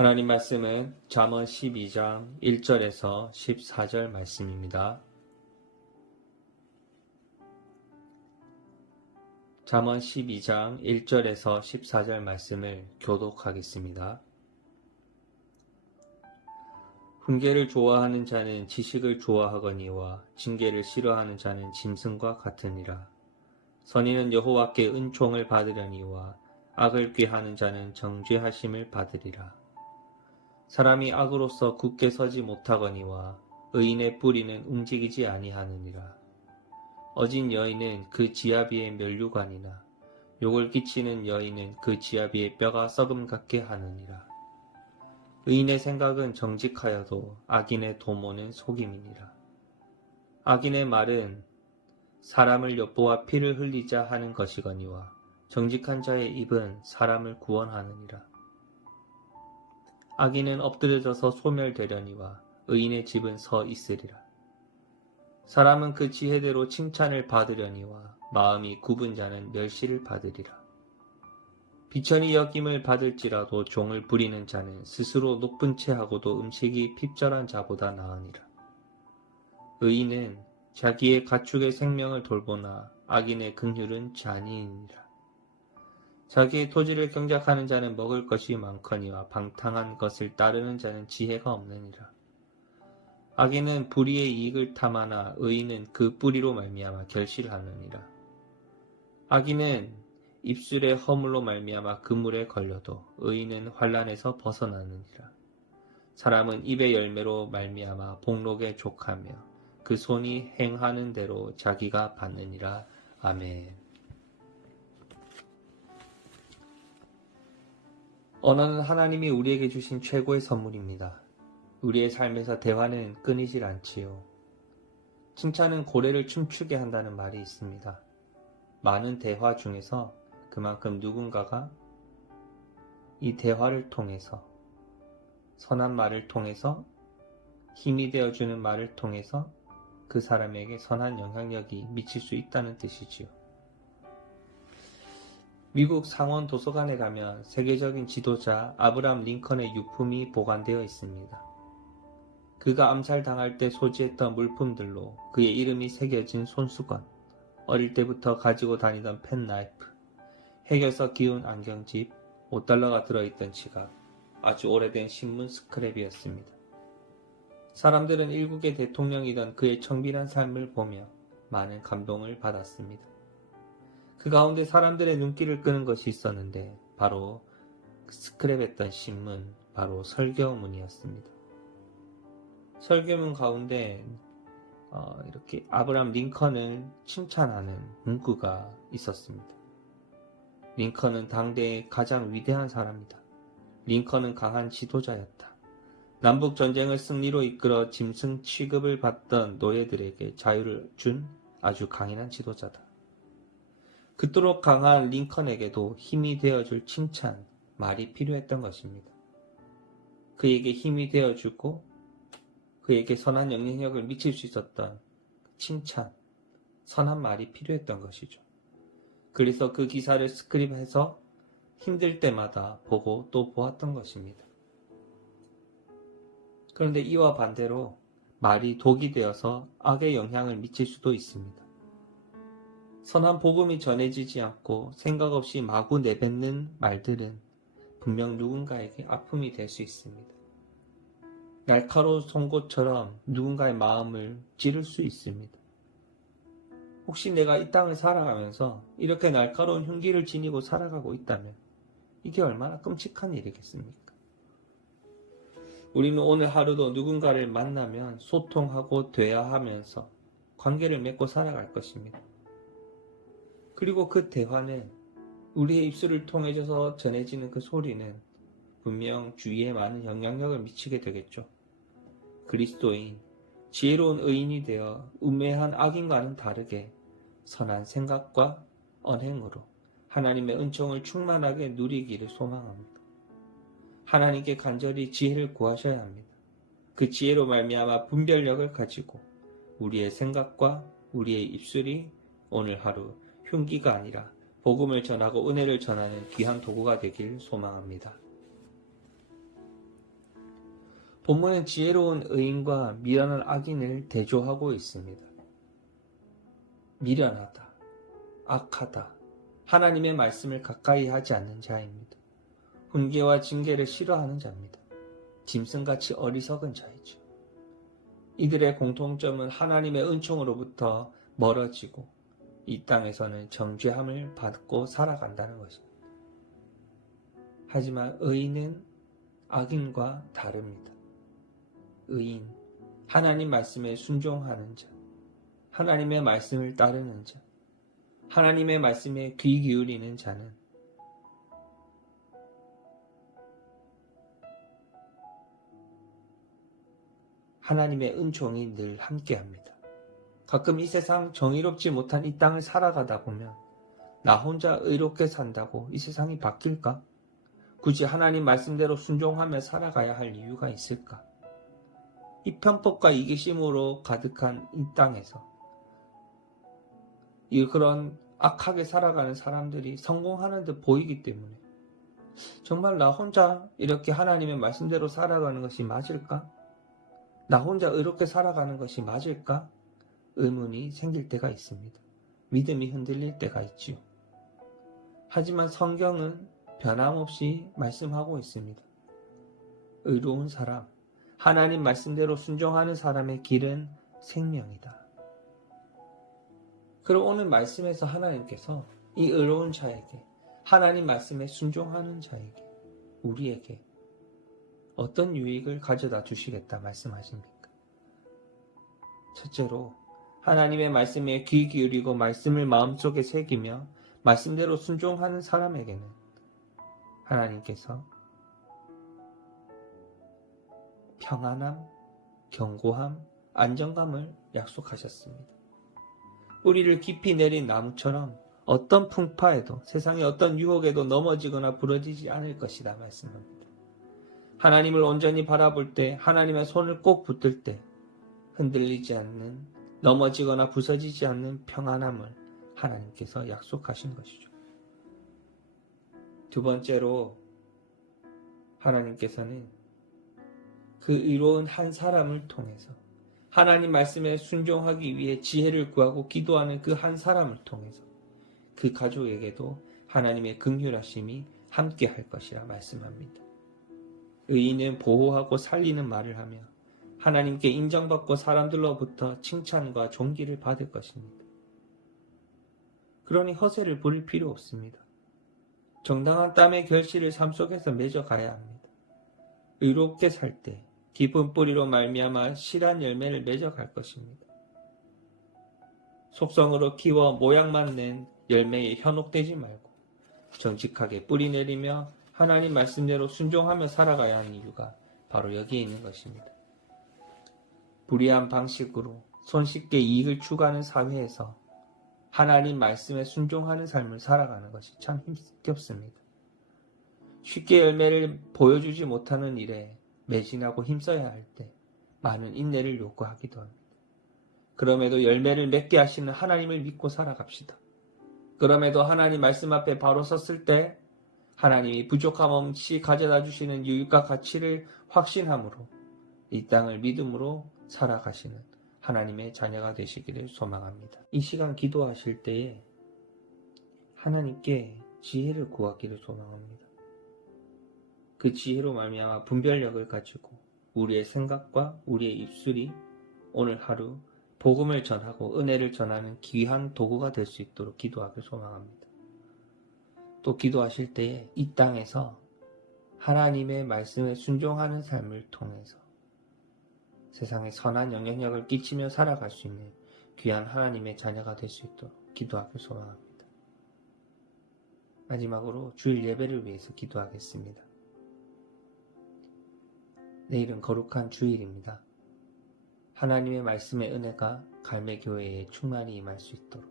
하나님 말씀은 잠언 12장 1절에서 14절 말씀입니다. 잠언 12장 1절에서 14절 말씀을 교독하겠습니다. 훈계를 좋아하는 자는 지식을 좋아하거니와 징계를 싫어하는 자는 짐승과 같으니라. 선인은 여호와께 은총을 받으려니와 악을 꾀하는 자는 정죄하심을 받으리라. 사람이 악으로서 굳게 서지 못하거니와 의인의 뿌리는 움직이지 아니하느니라. 어진 여인은 그 지아비의 면류관이나 욕을 끼치는 여인은 그 지아비의 뼈가 썩음 같게 하느니라. 의인의 생각은 정직하여도 악인의 도모는 속임이니라. 악인의 말은 사람을 엿보아 피를 흘리자 하는 것이거니와 정직한 자의 입은 사람을 구원하느니라. 악인은 엎드려져서 소멸되려니와 의인의 집은 서 있으리라. 사람은 그 지혜대로 칭찬을 받으려니와 마음이 굽은 자는 멸시를 받으리라. 비천이 여김을 받을지라도 종을 부리는 자는 스스로 높은 채 하고도 음식이 핍절한 자보다 나으니라. 의인은 자기의 가축의 생명을 돌보나 악인의 긍휼은 잔이니라. 자기의 토지를 경작하는 자는 먹을 것이 많거니와 방탕한 것을 따르는 자는 지혜가 없느니라. 악인은 불의의 이익을 탐하나 의인은 그 뿌리로 말미암아 결실하느니라. 악인은 입술의 허물로 말미암아 그물에 걸려도 의인은 환난에서 벗어나느니라. 사람은 입의 열매로 말미암아 복록에 족하며 그 손이 행하는 대로 자기가 받느니라. 아멘. 언어는 하나님이 우리에게 주신 최고의 선물입니다. 우리의 삶에서 대화는 끊이질 않지요. 칭찬은 고래를 춤추게 한다는 말이 있습니다. 많은 대화 중에서 그만큼 누군가가 이 대화를 통해서 선한 말을 통해서 힘이 되어주는 말을 통해서 그 사람에게 선한 영향력이 미칠 수 있다는 뜻이지요. 미국 상원 도서관에 가면 세계적인 지도자 아브라함 링컨의 유품이 보관되어 있습니다. 그가 암살당할 때 소지했던 물품들로 그의 이름이 새겨진 손수건, 어릴 때부터 가지고 다니던 펜나이프, 핵에서 기운 안경집, $5가 들어있던 지갑, 아주 오래된 신문 스크랩이었습니다. 사람들은 일국의 대통령이던 그의 청빈한 삶을 보며 많은 감동을 받았습니다. 그 가운데 사람들의 눈길을 끄는 것이 있었는데 바로 스크랩했던 신문, 바로 설교문이었습니다. 설교문 가운데 이렇게 아브라함 링컨을 칭찬하는 문구가 있었습니다. 링컨은 당대의 가장 위대한 사람이다. 링컨은 강한 지도자였다. 남북전쟁을 승리로 이끌어 짐승 취급을 받던 노예들에게 자유를 준 아주 강인한 지도자다. 그토록 강한 링컨에게도 힘이 되어줄 칭찬, 말이 필요했던 것입니다. 그에게 힘이 되어주고 그에게 선한 영향력을 미칠 수 있었던 칭찬, 선한 말이 필요했던 것이죠. 그래서 그 기사를 스크립해서 힘들 때마다 보고 또 보았던 것입니다. 그런데 이와 반대로 말이 독이 되어서 악의 영향을 미칠 수도 있습니다. 선한 복음이 전해지지 않고 생각 없이 마구 내뱉는 말들은 분명 누군가에게 아픔이 될 수 있습니다. 날카로운 송곳처럼 누군가의 마음을 찌를 수 있습니다. 혹시 내가 이 땅을 살아가면서 이렇게 날카로운 흉기를 지니고 살아가고 있다면 이게 얼마나 끔찍한 일이겠습니까? 우리는 오늘 하루도 누군가를 만나면 소통하고 대화하면서 관계를 맺고 살아갈 것입니다. 그리고 그 대화는 우리의 입술을 통해서 전해지는 그 소리는 분명 주위에 많은 영향력을 미치게 되겠죠. 그리스도인, 지혜로운 의인이 되어 우매한 악인과는 다르게 선한 생각과 언행으로 하나님의 은총을 충만하게 누리기를 소망합니다. 하나님께 간절히 지혜를 구하셔야 합니다. 그 지혜로 말미암아 분별력을 가지고 우리의 생각과 우리의 입술이 오늘 하루 흉기가 아니라 복음을 전하고 은혜를 전하는 귀한 도구가 되길 소망합니다. 본문은 지혜로운 의인과 미련한 악인을 대조하고 있습니다. 미련하다, 악하다, 하나님의 말씀을 가까이 하지 않는 자입니다. 훈계와 징계를 싫어하는 자입니다. 짐승같이 어리석은 자이죠. 이들의 공통점은 하나님의 은총으로부터 멀어지고 이 땅에서는 정죄함을 받고 살아간다는 것입니다. 하지만 의인은 악인과 다릅니다. 의인, 하나님 말씀에 순종하는 자, 하나님의 말씀을 따르는 자, 하나님의 말씀에 귀 기울이는 자는 하나님의 은총이 늘 함께합니다. 가끔 이 세상 정의롭지 못한 이 땅을 살아가다 보면 나 혼자 의롭게 산다고 이 세상이 바뀔까? 굳이 하나님 말씀대로 순종하며 살아가야 할 이유가 있을까? 이 편법과 이기심으로 가득한 이 땅에서 그런 악하게 살아가는 사람들이 성공하는 듯 보이기 때문에 정말 나 혼자 이렇게 하나님의 말씀대로 살아가는 것이 맞을까? 나 혼자 의롭게 살아가는 것이 맞을까? 의문이 생길 때가 있습니다. 믿음이 흔들릴 때가 있지요. 하지만 성경은 변함없이 말씀하고 있습니다. 의로운 사람, 하나님 말씀대로 순종하는 사람의 길은 생명이다. 그럼 오늘 말씀에서 하나님께서 이 의로운 자에게, 하나님 말씀에 순종하는 자에게, 우리에게 어떤 유익을 가져다 주시겠다 말씀하십니까? 첫째로 하나님의 말씀에 귀 기울이고 말씀을 마음속에 새기며 말씀대로 순종하는 사람에게는 하나님께서 평안함, 견고함, 안정감을 약속하셨습니다. 뿌리를 깊이 내린 나무처럼 어떤 풍파에도 세상의 어떤 유혹에도 넘어지거나 부러지지 않을 것이다 말씀합니다. 하나님을 온전히 바라볼 때, 하나님의 손을 꼭 붙들 때 흔들리지 않는, 넘어지거나 부서지지 않는 평안함을 하나님께서 약속하신 것이죠. 두 번째로 하나님께서는 그 의로운 한 사람을 통해서 하나님 말씀에 순종하기 위해 지혜를 구하고 기도하는 그 한 사람을 통해서 그 가족에게도 하나님의 긍휼하심이 함께 할 것이라 말씀합니다. 의인은 보호하고 살리는 말을 하며 하나님께 인정받고 사람들로부터 칭찬과 존귀를 받을 것입니다. 그러니 허세를 부릴 필요 없습니다. 정당한 땀의 결실을 삶 속에서 맺어가야 합니다. 의롭게 살 때 깊은 뿌리로 말미암아 실한 열매를 맺어갈 것입니다. 속성으로 키워 모양만 낸 열매에 현혹되지 말고 정직하게 뿌리 내리며 하나님 말씀대로 순종하며 살아가야 하는 이유가 바로 여기에 있는 것입니다. 불의한 방식으로 손쉽게 이익을 추구하는 사회에서 하나님 말씀에 순종하는 삶을 살아가는 것이 참 힘겹습니다. 쉽게 열매를 보여주지 못하는 일에 매진하고 힘써야 할 때 많은 인내를 요구하기도 합니다. 그럼에도 열매를 맺게 하시는 하나님을 믿고 살아갑시다. 그럼에도 하나님 말씀 앞에 바로 섰을 때 하나님이 부족함 없이 가져다 주시는 유익과 가치를 확신함으로 이 땅을 믿음으로 살아가시는 하나님의 자녀가 되시기를 소망합니다. 이 시간 기도하실 때에 하나님께 지혜를 구하기를 소망합니다. 그 지혜로 말미암아 분별력을 가지고 우리의 생각과 우리의 입술이 오늘 하루 복음을 전하고 은혜를 전하는 귀한 도구가 될 수 있도록 기도하길 소망합니다. 또 기도하실 때에 이 땅에서 하나님의 말씀에 순종하는 삶을 통해서 세상에 선한 영향력을 끼치며 살아갈 수 있는 귀한 하나님의 자녀가 될 수 있도록 기도하길 소망합니다. 마지막으로 주일 예배를 위해서 기도하겠습니다. 내일은 거룩한 주일입니다. 하나님의 말씀의 은혜가 갈매교회에 충만히 임할 수 있도록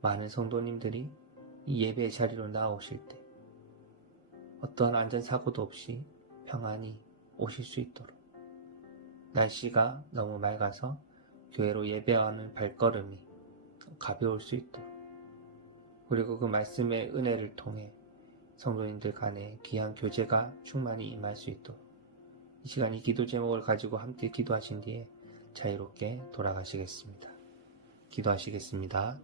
많은 성도님들이 이 예배 자리로 나오실 때 어떠한 안전사고도 없이 평안히 오실 수 있도록 날씨가 너무 맑아서 교회로 예배하는 발걸음이 가벼울 수 있도록 그리고 그 말씀의 은혜를 통해 성도님들 간에 귀한 교제가 충만히 임할 수 있도록 이 시간 이 기도 제목을 가지고 함께 기도하신 뒤에 자유롭게 돌아가시겠습니다. 기도하시겠습니다.